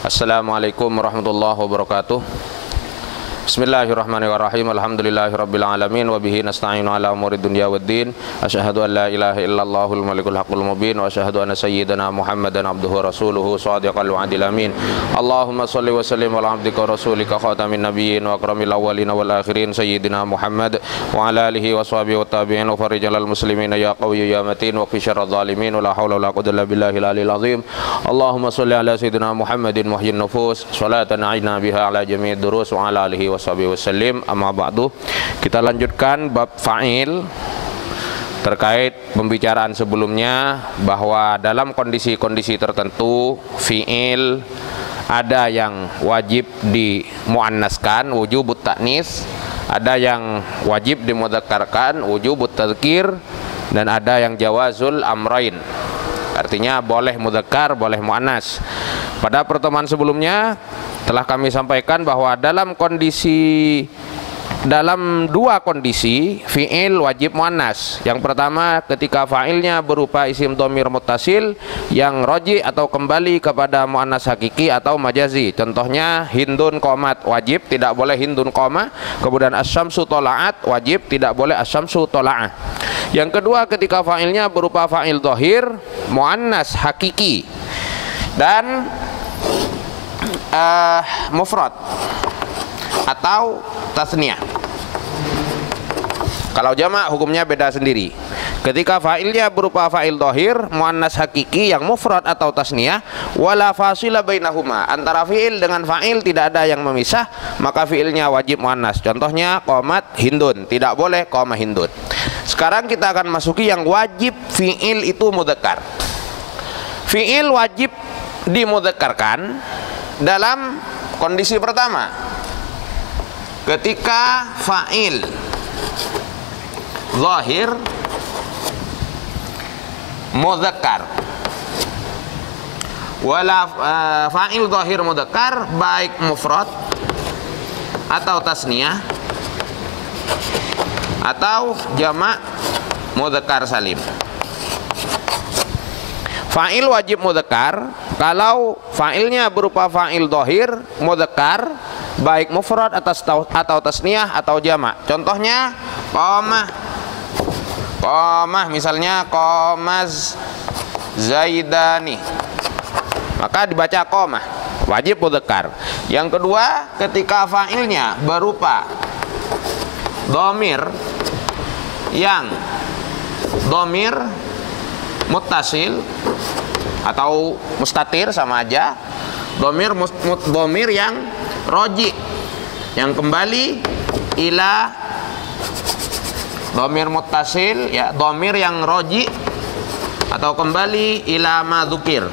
Assalamualaikum warahmatullahi wabarakatuh. Bismillahirrahmanirrahim. Alhamdulillahirabbil alamin wa bihi nasta'inu ala umuri dunya waddin. Asyhadu an la ilaha illallahul malikul haqqul mubin wa asyhadu anna sayyidana Muhammadan abduhu wa rasuluhu shadiqal wa'dil amin. Allahumma shalli wa sallim ala abdika rasulika khatamin nabiyyin wa akramil awwalin wal akhirin sayyidina Muhammad wa ala alihi wa sahbihi wa tabi'in wa farijalal muslimin ya qawiyyu ya matin wa fi syarril zalimin wa la haula wa la quwwata illa billahil aliyil azim. Allahumma shalli ala sayyidina Muhammadin muhyin nufus salatan a'ina biha ala jami'id durus wa ala alihi wasallim. Amma ba'du, kita lanjutkan bab fa'il terkait pembicaraan sebelumnya bahwa dalam kondisi-kondisi tertentu fi'il ada yang wajib dimuannaskan wujubut ta'nis, ada yang wajib dimudzakarkan wujubut tadzkir, dan ada yang jawazul amrain, artinya boleh mudzakkar boleh muannas. Pada pertemuan sebelumnya telah kami sampaikan bahwa dalam dua kondisi fi'il wajib muannas. Yang pertama ketika fa'ilnya berupa isim dhamir muttasil yang roji atau kembali kepada muannas hakiki atau majazi. Contohnya hindun qomat wajib, tidak boleh hindun qoma. Kemudian asyamsu tola'at wajib, tidak boleh asyamsu tola'ah. Yang kedua ketika fa'ilnya berupa fa'il dhahir muannas hakiki dan mufrad atau tasniyah. Kalau jamak hukumnya beda sendiri. Ketika fa'ilnya berupa fa'il dhahir muannas hakiki yang mufrad atau tasniyah wala fasila bainahuma, antara fi'il dengan fa'il tidak ada yang memisah, maka fi'ilnya wajib muannas. Contohnya qomat hindun, tidak boleh qoma hindun. Sekarang kita akan masuki yang wajib fi'il itu mudzakkar. Fi'il wajib dimudzakarkan dalam kondisi pertama ketika fa'il zahir mudzakkar wala fa'il zahir mudzakkar baik mufrad atau tasniyah atau jamak mudzakkar salim. Fa'il wajib mudzakkar kalau fa'ilnya berupa fa'il dhahir mudzakkar baik mufrad atau tasniyah atau jamak. Contohnya qamah misalnya qamaz zaidani, maka dibaca qamah, wajib mudzakkar. Yang kedua ketika fa'ilnya berupa dhamir yang dhamir muttasil atau mustatir sama aja, dhamir yang roji yang kembali ila dhamir muttasil, ya dhamir yang roji atau kembali ila ma dzukir.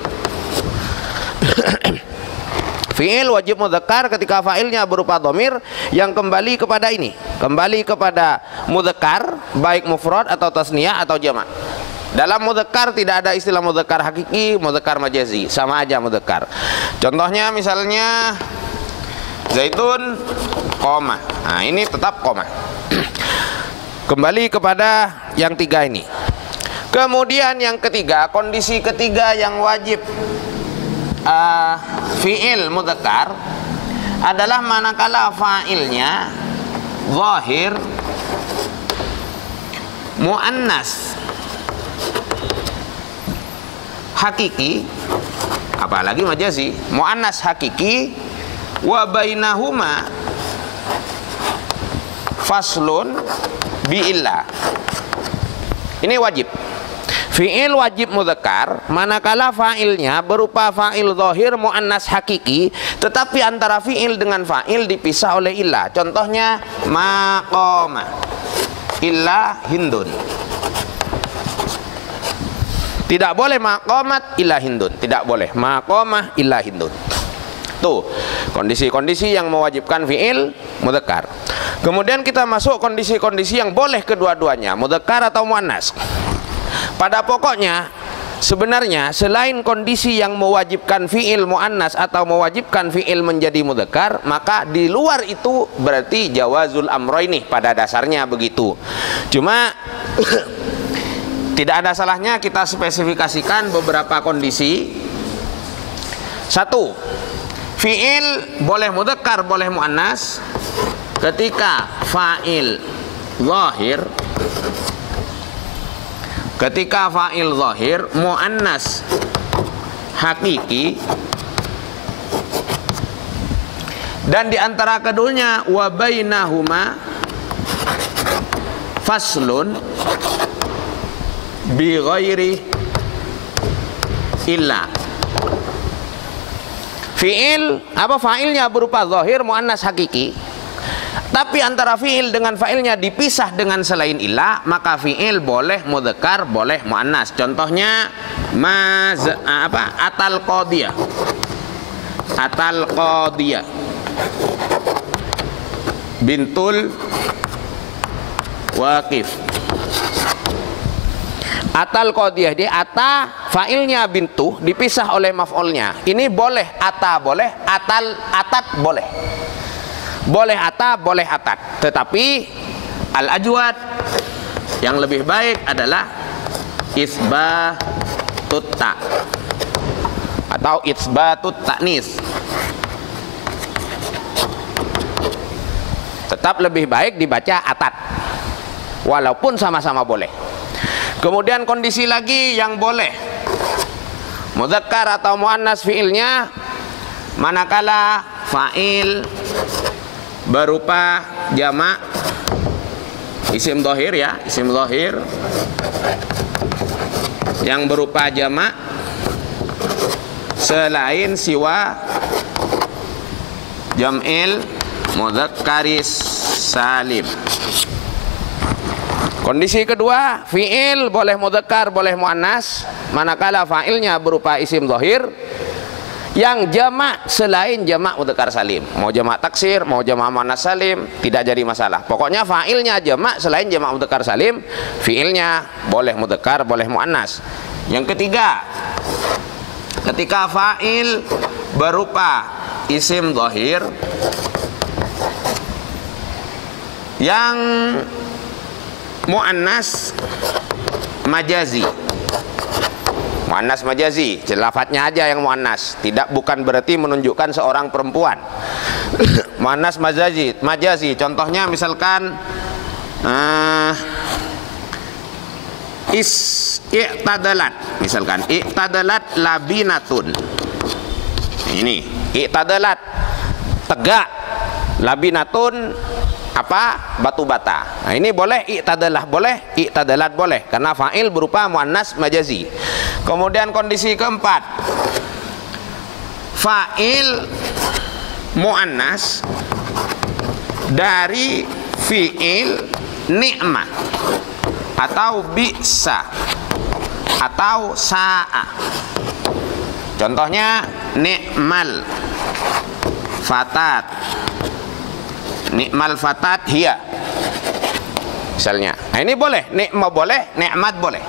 Fi'il wajib mudzakkar ketika fa'ilnya berupa dhamir yang kembali kepada ini, kembali kepada mudzakkar baik mufrad atau tasniyah atau jamak. Dalam mudzakkar tidak ada istilah mudzakkar hakiki, mudzakkar majazi, sama aja mudzakkar. Contohnya misalnya zaitun qoma, nah ini tetap qoma. Kembali kepada yang tiga ini. Kemudian yang ketiga, kondisi ketiga yang wajib fi'il mudzakkar adalah manakala fa'ilnya zahir muannas hakiki, apalagi majazi, muannas hakiki wa bainahuma faslun bi illa. Ini wajib. Fi'il wajib mudzakkar manakala fa'ilnya berupa fa'il dhahir muannas hakiki tetapi antara fi'il dengan fa'il dipisah oleh illah. Contohnya maqama illa hindun. Tidak boleh maqamat illa hindun, tidak boleh maqamah illa hindun. Tuh kondisi-kondisi yang mewajibkan fi'il mudzakkar. Kemudian kita masuk kondisi-kondisi yang boleh kedua-duanya, mudzakkar atau muannas. Pada pokoknya sebenarnya selain kondisi yang mewajibkan fi'il muannas atau mewajibkan fi'il menjadi mudzakkar, maka di luar itu berarti jawazul amroini, pada dasarnya begitu. Cuma tidak ada salahnya kita spesifikasikan beberapa kondisi. Satu, Fi'il boleh mudzakkar, boleh muannas ketika fa'il zahir. Ketika fa'il zahir muannas hakiki, dan di antara keduanya wa bainahuma faslun bi ghairi illa. Fi'il apa fa'ilnya berupa zahir muannas hakiki, tapi antara fi'il dengan fa'ilnya dipisah dengan selain illa, maka fi'il boleh mudzakkar, boleh muannas. Contohnya atal qadiyah. Atal qadiyah bintul waqif. Atal qadiyah, dia ata fa'ilnya bintu dipisah oleh maf'ulnya. Ini boleh ata, boleh atat boleh. Boleh ata, boleh atat. Tetapi al-ajwad yang lebih baik adalah isbatut ta atau isbatut ta'nis. Tetap lebih baik dibaca atat walaupun sama-sama boleh. Kemudian kondisi lagi yang boleh mudzakkar atau muannas fiilnya manakala fa'il berupa jamak isim dhahir, ya, isim dhahir yang berupa jamak selain siwa jam'il mudzakkaris salim. Kondisi kedua, fi'il boleh mudzakkar, boleh muannas manakala fa'ilnya berupa isim dhahir yang jamak selain jamak mudzakkar salim. Mau jamak taksir, mau jamak muannas salim, tidak jadi masalah. Pokoknya fa'ilnya jamak selain jamak mudzakkar salim, fi'ilnya boleh mudzakkar, boleh muannas. Yang ketiga, ketika fa'il berupa isim dhahir yang muannas majazi. Muannas majazi, lafadznya aja yang muannas, bukan berarti menunjukkan seorang perempuan. Muannas majazi, contohnya misalkan i'tadalat, misalkan i'tadalat labinatun. Ini i'tadalat tegak, labinatun apa? Batu bata. Nah, ini boleh i'tadalah, boleh i'tadalat, boleh karena fa'il berupa muannas majazi. Kemudian kondisi keempat, fa'il muannas dari fi'il ni'mah atau bi'sa atau sa'a. Contohnya ni'mal fatat, ni'mal fatat hiya misalnya. Nah, ini boleh, ni'mah boleh, ni'mat boleh.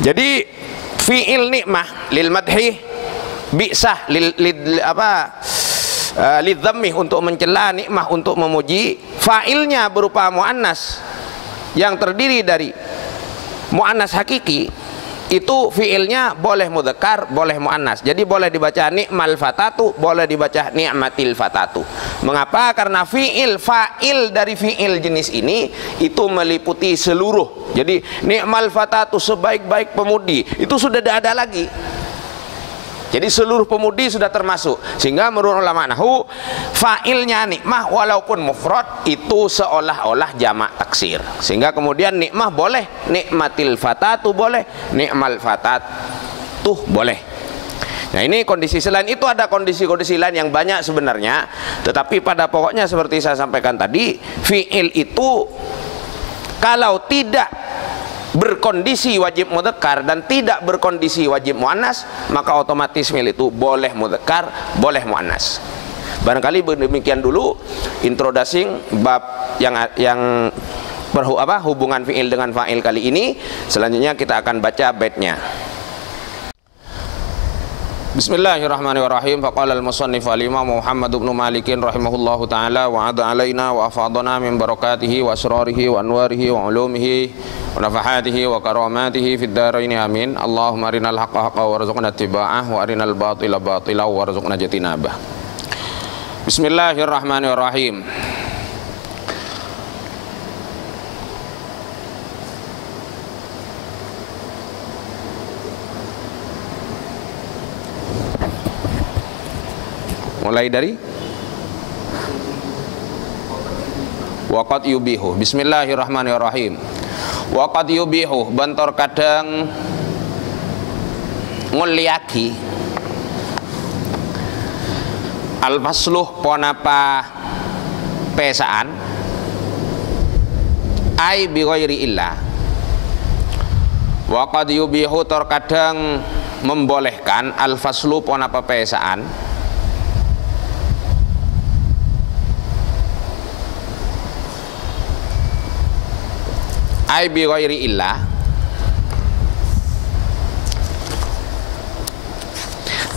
Jadi fi'il ni'mah lil madhi, bi'sah lidzammih untuk mencela, ni'mah untuk memuji. Fa'ilnya berupa muannas yang terdiri dari muannas hakiki, itu fiilnya boleh mudzakkar, boleh muannas. Jadi boleh dibaca ni'mal fatatu, boleh dibaca ni'matil fatatu. Mengapa? Karena fa'il dari fiil jenis ini itu meliputi seluruh. Jadi ni'mal fatatu, sebaik-baik pemudi, itu sudah tidak ada lagi. Jadi seluruh pemudi sudah termasuk. Sehingga menurut ulama nahwu, fa'ilnya nikmah walaupun mufrad itu seolah-olah jamak taksir. Sehingga kemudian nikmah boleh, nikmatil fatatu boleh, nikmal fatatuh boleh. Nah, ini kondisi. Selain itu ada kondisi-kondisi lain yang banyak sebenarnya. Tetapi pada pokoknya seperti saya sampaikan tadi, fi'il itu kalau tidak berkondisi wajib mudzakkar dan tidak berkondisi wajib muannas, maka otomatis fi'il itu boleh mudzakkar, boleh muannas. Barangkali demikian dulu introducing bab yang hubungan fi'il dengan fa'il kali ini. Selanjutnya kita akan baca baitnya. Bismillahirrahmanirrahim. Faqala al-musannif al-imam Muhammad ibn Malik rahimahullahu ta'ala wa ada alaina wa afadana min barakatihi wa asrarihi wa anwarihi wa ulumihi wa nafahatihi wa karamatihi fid dharain amin. Allahumma arinal haqqa haqqa warzuqna ittiba'ah wa arinal batila batila warzuqna jatinabah. Bismillahirrahmanirrahim. Mulai dari waqad yubihu. Bismillahirrahmanirrahim. Waqad yubihu bentor kadang nguliaki al-fasluh ponapa pesaan ai bi ghairi illa. Waqad yubihu terkadang membolehkan al-faslu ponapa pesaan ai bi ghairi illa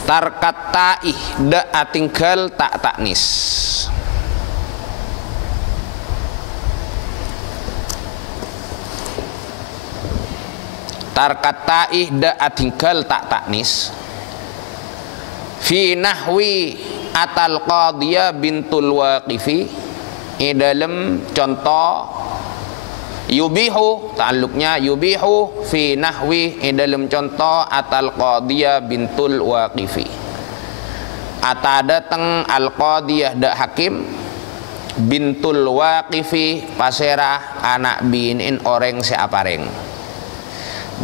tarkat ta'ih da tinggal tak taknis. Tarkat ta'ih da tinggal tak taknis fi nahwi atal qadiyah bintul waqifi dalam contoh yubihu, ta'alluqnya yubihu fi nahwi dalam contoh atal qadiyah bintul waqifi. Ata datang al qadiyah da hakim bintul waqifi pasera anak binin orang seapareng.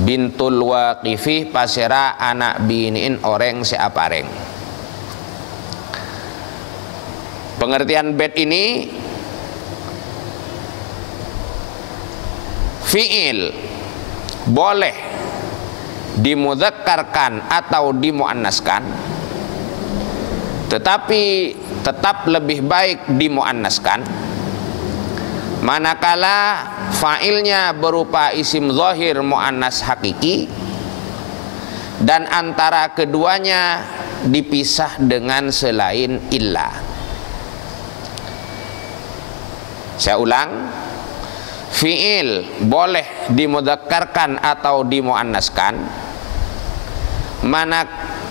Bintul waqifi pasera anak binin orang seapareng. Pengertian bait ini fi'il boleh dimudzakarkan atau dimuannaskan, tetapi tetap lebih baik dimuannaskan manakala fa'ilnya berupa isim zahir muannas hakiki dan antara keduanya dipisah dengan selain illa. Saya ulang, fi'il boleh dimudzakarkan atau dimuannaskan,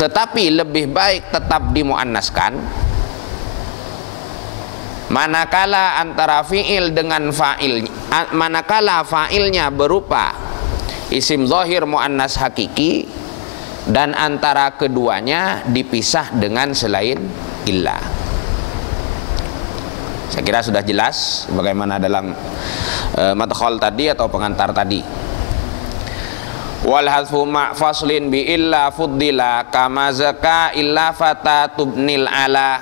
tetapi lebih baik tetap dimuannaskan manakala antara fi'il dengan fa'il, manakala fa'ilnya berupa isim zahir muannas hakiki dan antara keduanya dipisah dengan selain illa. Saya kira sudah jelas bagaimana dalam madkhal tadi atau pengantar tadi. Wal hadfu ma faslin bi illa fuddila kama zaka illa fata tubnil ala.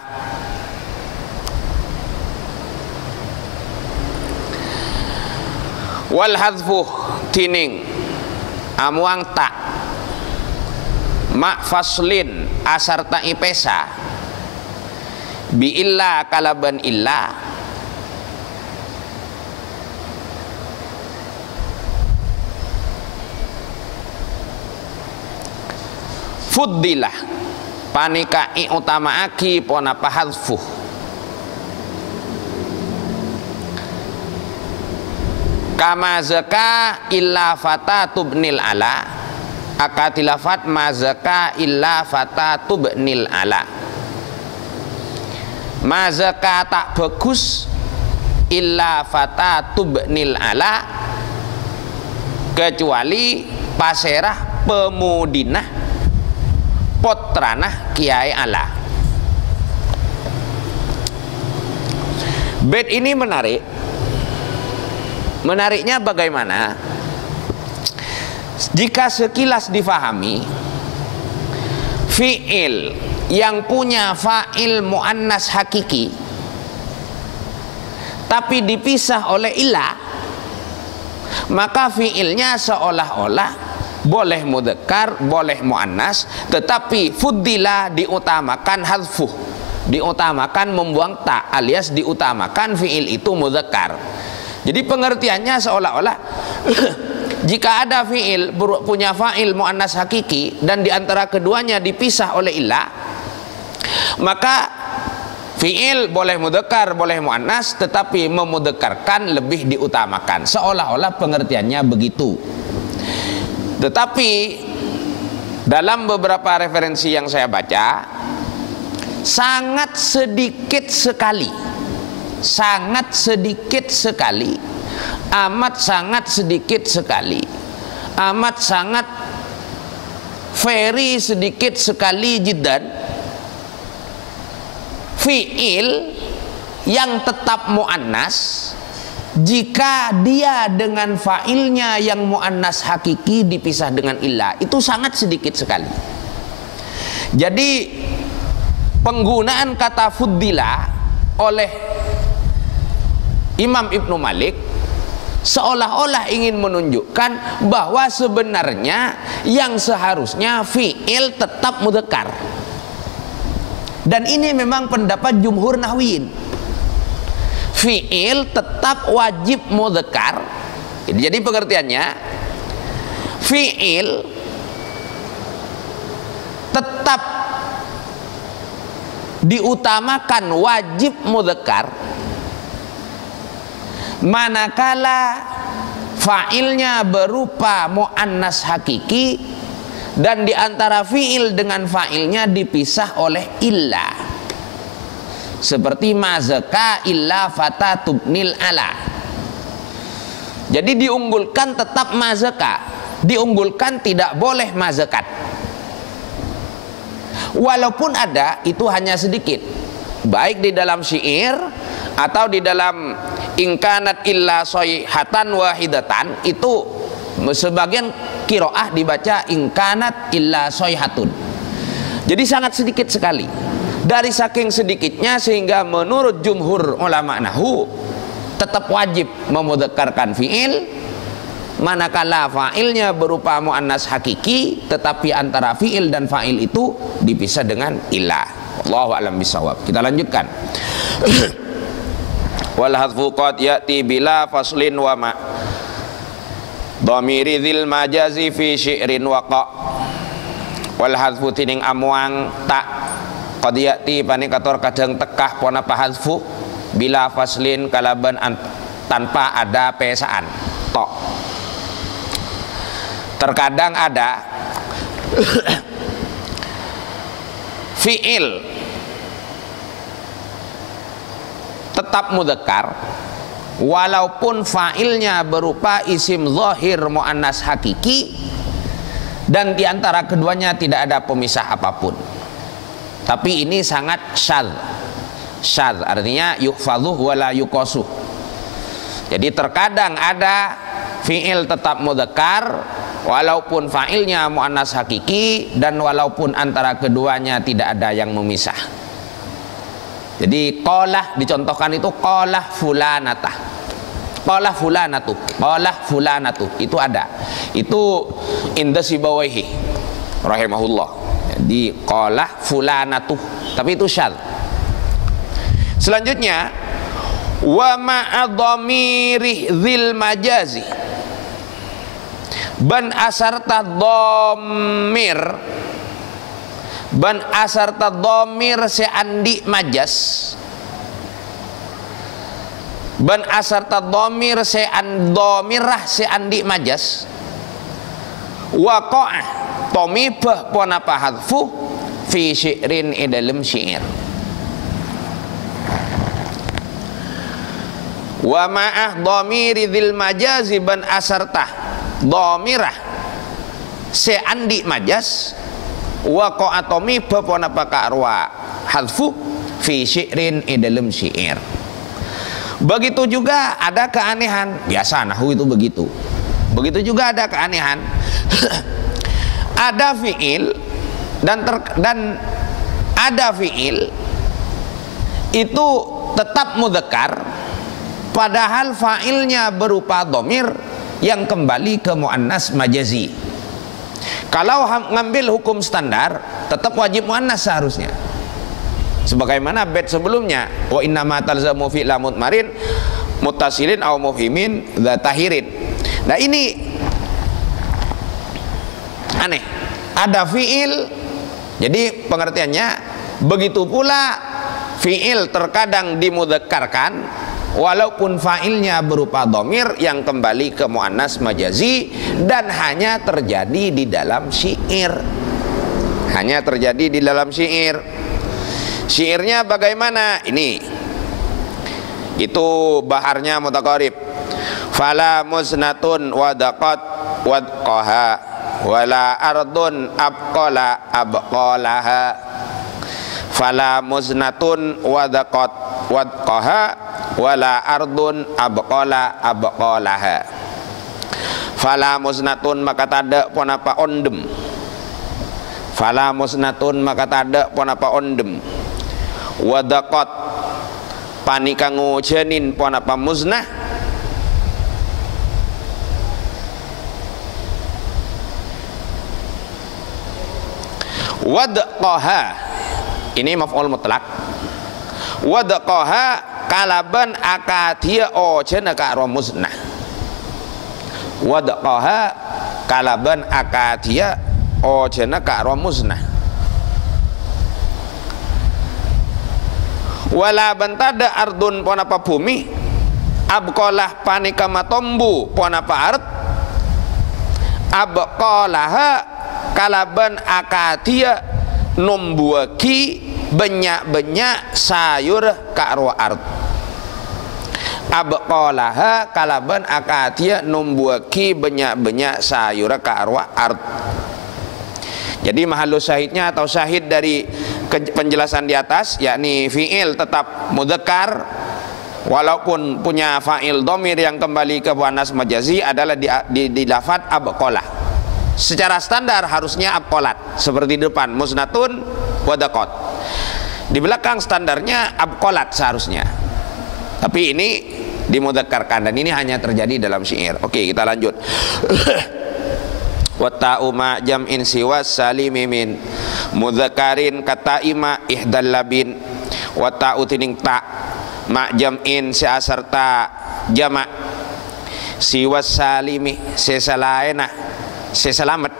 Wal hadfu tining amuang tak ma faslin asar ta ipesa bi illa kalaban illa fuddilah panika utamaaki ponapa hadfuh kama zaka illa fata tubnil ala akatilafat mazaka illa fata tubnil ala. Mazaka tak bagus illa fata tubnil ala kecuali paserah pemudinah potranah kiai ala. Bait ini menarik. Menariknya bagaimana? Jika sekilas difahami, fi'il yang punya fa'il muannas hakiki tapi dipisah oleh ilah, maka fi'ilnya seolah-olah boleh mudzakkar, boleh muannas, tetapi fuddila diutamakan hadfuh, diutamakan membuang ta, alias diutamakan fi'il itu mudzakkar. Jadi pengertiannya seolah-olah Jika ada fi'il punya fa'il muannas hakiki dan diantara keduanya dipisah oleh illah, maka fi'il boleh mudzakkar, boleh muannas, tetapi memudzakarkan lebih diutamakan. Seolah-olah pengertiannya begitu. Tetapi dalam beberapa referensi yang saya baca, sangat sedikit sekali, amat sangat sedikit sekali, amat sangat very sedikit sekali jiddan, fi'il yang tetap muannas jika dia dengan fa'ilnya yang muannas hakiki dipisah dengan illah, itu sangat sedikit sekali. Jadi penggunaan kata fuddila oleh Imam Ibnu Malik seolah-olah ingin menunjukkan bahwa sebenarnya yang seharusnya fi'il tetap mudzakkar. Dan ini memang pendapat jumhur nahwiyin. Fi'il tetap wajib mudzakkar. Jadi pengertiannya, fi'il tetap diutamakan wajib mudzakkar manakala fa'ilnya berupa muannas hakiki dan diantara fi'il dengan fa'ilnya dipisah oleh illah, seperti mazaka illa fatatubnil ala. Jadi diunggulkan tetap mazaka, diunggulkan tidak boleh mazakat. Walaupun ada, itu hanya sedikit, baik di dalam syair atau di dalam ingkanat illa soyhatan wahidatan, itu sebagian kiroah dibaca ingkanat illa soyhatun. Jadi sangat sedikit sekali. Dari saking sedikitnya sehingga menurut jumhur ulama nahwu tetap wajib memudzakarkan fi'il manakala fa'ilnya berupa muannas hakiki, tetapi antara fi'il dan fa'il itu dipisah dengan illah. Wallahu a'lam bishawab. Kita lanjutkan. Wal hadfu qad ya'ti bila faslin wa ma dhamiri dzil majazi fi syi'rin waqa. Wal hadfu tining amuang tak qad ya'ti panikator kadang tekah pona hadfu bila faslin kalaban tanpa ada pesaan tok. Terkadang ada fi'il tetap mudzakkar walaupun fa'ilnya berupa isim zahir muannas hakiki dan diantara keduanya tidak ada pemisah apapun. Tapi ini sangat syadz, artinya yuhfadhuh wala yuqasuh. Jadi terkadang ada fi'il tetap mudzakkar walaupun fa'ilnya muannas hakiki dan walaupun antara keduanya tidak ada yang memisah. Jadi qalah dicontohkan itu qalah fulanatah, qalah fulanatu itu ada. Itu inda Sibawaihi rahimahullah. Jadi qalah fulanatu, tapi itu syadz. Selanjutnya wa ma'a dhamiri dzil majazi ban asarta dhamir, ban asarta dhamir se'andi majas, ban asarta dhamir se'an dhamirah se'andi majas, waqa'ah tomibah ponapa hadfu fi syi'rin dalam syair. Wa ma'ah dhamiri dzil majazi ban asarta dhamirah se'andi majas wa qa'atomi bapona paka arwa hadfu fi syi'rin dalam syair. Begitu juga ada keanehan, biasa nahwu itu begitu. Begitu juga ada keanehan. Ada fi'il dan ada fi'il itu tetap mudzakkar padahal fa'ilnya berupa dhamir yang kembali ke muannas majazi. Kalau ngambil hukum standar tetap wajib muannas seharusnya. Sebagaimana bait sebelumnya, wa inna ma talzamu fi'la mutmarin muttasilin aw mufhimin dzatahirin. Nah ini Aneh. Ada fiil. Jadi pengertiannya begitu pula fiil terkadang dimudzakarkan walaupun fa'ilnya berupa dhamir yang kembali ke muannas majazi dan hanya terjadi di dalam syair. Hanya terjadi di dalam syair. Syairnya bagaimana? Ini. Itu baharnya mutaqarib. Fala musnatun wadaqat wadqaha wala ardun abqala abqalaha. Fala musnatun wadaqat wadqaha wala ardun abqala abqalaha. Fala musnatun maka tada pun apa ondem. Fala musnatun maka tada pun apa ondem. Wadaqat panikangu jenin pun apa musnah. Wadqaha ini maf'ul mutlak. Wadqaha kalaban akatia ojena ka musnah. Wadqaha kalaban akatia ojena ka musnah. Wala bantada ardun pon apa bumi abqalah panika matombu pon apa ard abqalaha kalaban akatia numbuaki banyak-banyak sayur ka'arwa ard. Abqalaha kalaban akatia numbuaki banyak-banyak sayur ka'arwa ard. Jadi mahallus syahidnya atau syahid dari penjelasan di atas yakni fi'il tetap mudzakkar walaupun punya fa'il dhamir yang kembali ke muannas majazi adalah di lafadz abqalah. Secara standar harusnya abqalat seperti di depan musnatun wadaqat. Di belakang standarnya abqalat seharusnya. Tapi ini dimudzakarkan dan ini hanya terjadi dalam syair. Oke, kita lanjut. Wa ta'u ma jam'in siwas salimi min mudzakarin kata ima ihdal labin. Wa ta'u tining ta ma jam'in seaserta jama' siwas salimi sesalaena seselamat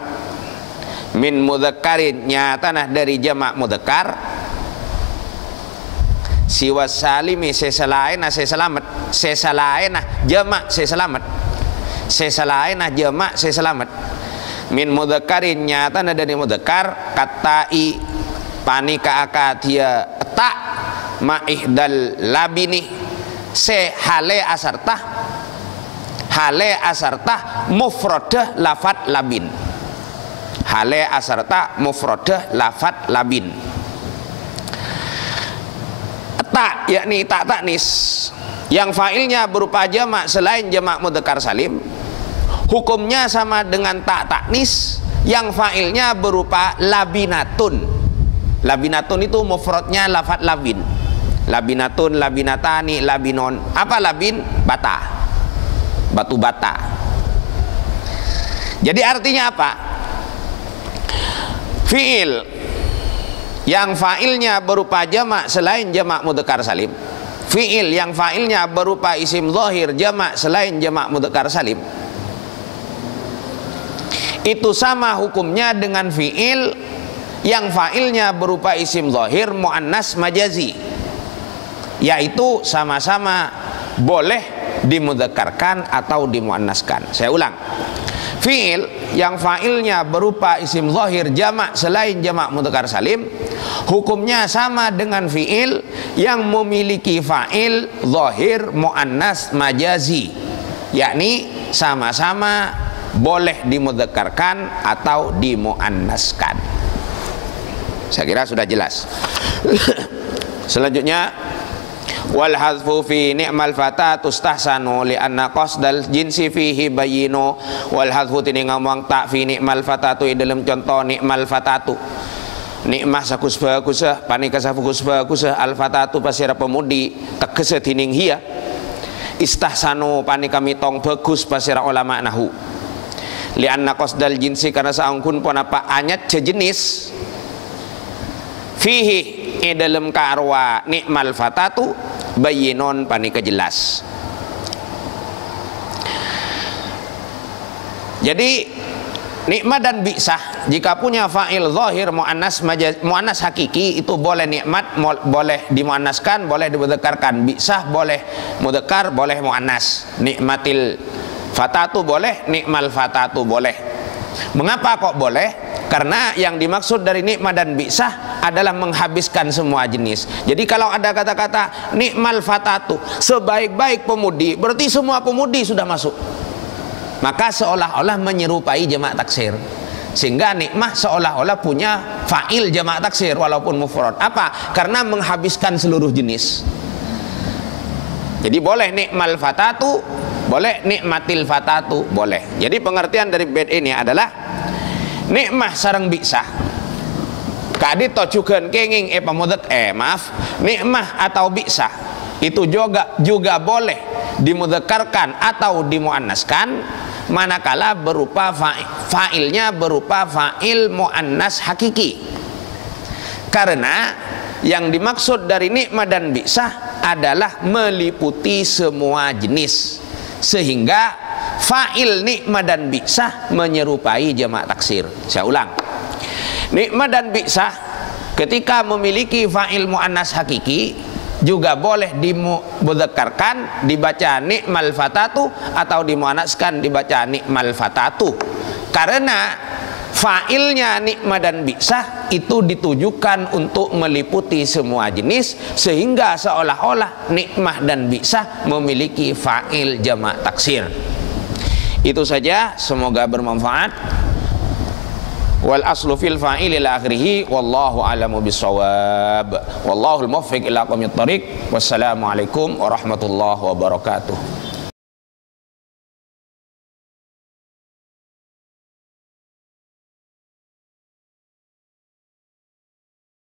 min mudzakarin nyatana dari jama' mudzakar siwas salimi sesalaena seselamat sesalaena jama' seselamat sesalaena jama' seselamat min mudzakarin nyatana dari mudzakar katai panika akatia ta ma ihdal labini se hale asarta hale asarta mufradah lafat labin. Hale asarta mufradah lafat labin. Ta yakni ta taknis yang fa'ilnya berupa jamak selain jamak mudzakkar salim hukumnya sama dengan ta taknis yang fa'ilnya berupa labinatun. Labinatun itu mufradnya lafat labin. Labinatun, labinatani, labinon. Apa labin? Bata. Batu bata. Jadi artinya apa? Fi'il yang fa'ilnya berupa jamak selain jamak mudzakkar salim. Fi'il yang fa'ilnya berupa isim zahir jamak selain jamak mudzakkar salim. Itu sama hukumnya dengan fi'il yang fa'ilnya berupa isim zahir muannas majazi. Yaitu sama-sama boleh dimudzakarkan atau dimuannaskan. Saya ulang. Fi'il yang fa'ilnya berupa isim zahir jamak selain jamak mudzakkar salim hukumnya sama dengan fi'il yang memiliki fa'il zahir muannas majazi, yakni sama-sama boleh dimudzakarkan atau dimuannaskan. Saya kira sudah jelas. Selanjutnya wal hadfu fi ni'mal fata tustahsanu li anna qasdal jinsi fihi bayyinu. Wal hadfu tini ngomong tak fi ni'mal fatatu dalam contoh ni'mal fatatu nikmah sakus bagusah panika sakus bagusah al fatatu pasira pemudi tegese tining hia istahsanu panika mitong bagus pasira ulama nahu li anna qasdal jinsi karena saangkun pun apa anyat sejenis fihi dalam karwa nikmal fatatu bayinon panika jelas. Jadi nikmat dan bi'sah jika punya fa'il zahir muannas hakiki itu boleh nikmat boleh dimuannaskan, boleh dimudzakarkan. Bi'sah boleh mudzakkar, boleh muannas. Nikmatil fatatu boleh, nikmal fatatu boleh. Mengapa kok boleh? Karena yang dimaksud dari nikmat dan bi'sah adalah menghabiskan semua jenis. Jadi kalau ada kata-kata nikmal fatatu, sebaik-baik pemudi, berarti semua pemudi sudah masuk. Maka seolah-olah menyerupai jamak taksir, sehingga nikmah seolah-olah punya fa'il jamak taksir walaupun mufrad. Apa? Karena menghabiskan seluruh jenis. Jadi boleh nikmal fatatu, boleh nikmatil fatatu, boleh. Jadi pengertian dari bait ini adalah nikmah sareng bi'sah kadit tocukeun kenging nikmah atau bi'sah itu juga boleh dimudzakarkan atau dimuannaskan manakala berupa fa'ilnya berupa fa'il muannas hakiki. Karena yang dimaksud dari nikmat dan bi'sah adalah meliputi semua jenis, sehingga fa'il nikmat dan bi'sah menyerupai jamak taksir. Saya ulang, nikmat dan bi'sah ketika memiliki fa'il muannas hakiki juga boleh dimudzakarkan dibaca nikmal fatatu atau dimuannaskan dibaca nikmal fatatu. Karena fa'ilnya nikmat dan bi'sah itu ditujukan untuk meliputi semua jenis, sehingga seolah-olah nikmah dan bi'sah memiliki fa'il jamak taksir. Itu saja, semoga bermanfaat. Wal aslu fil fa'il ila akhirih, wallahu a'lamu bissawab, wallahul muwaffiq ila aqwamit thoriq. Wassalamualaikum warahmatullahi wabarakatuh.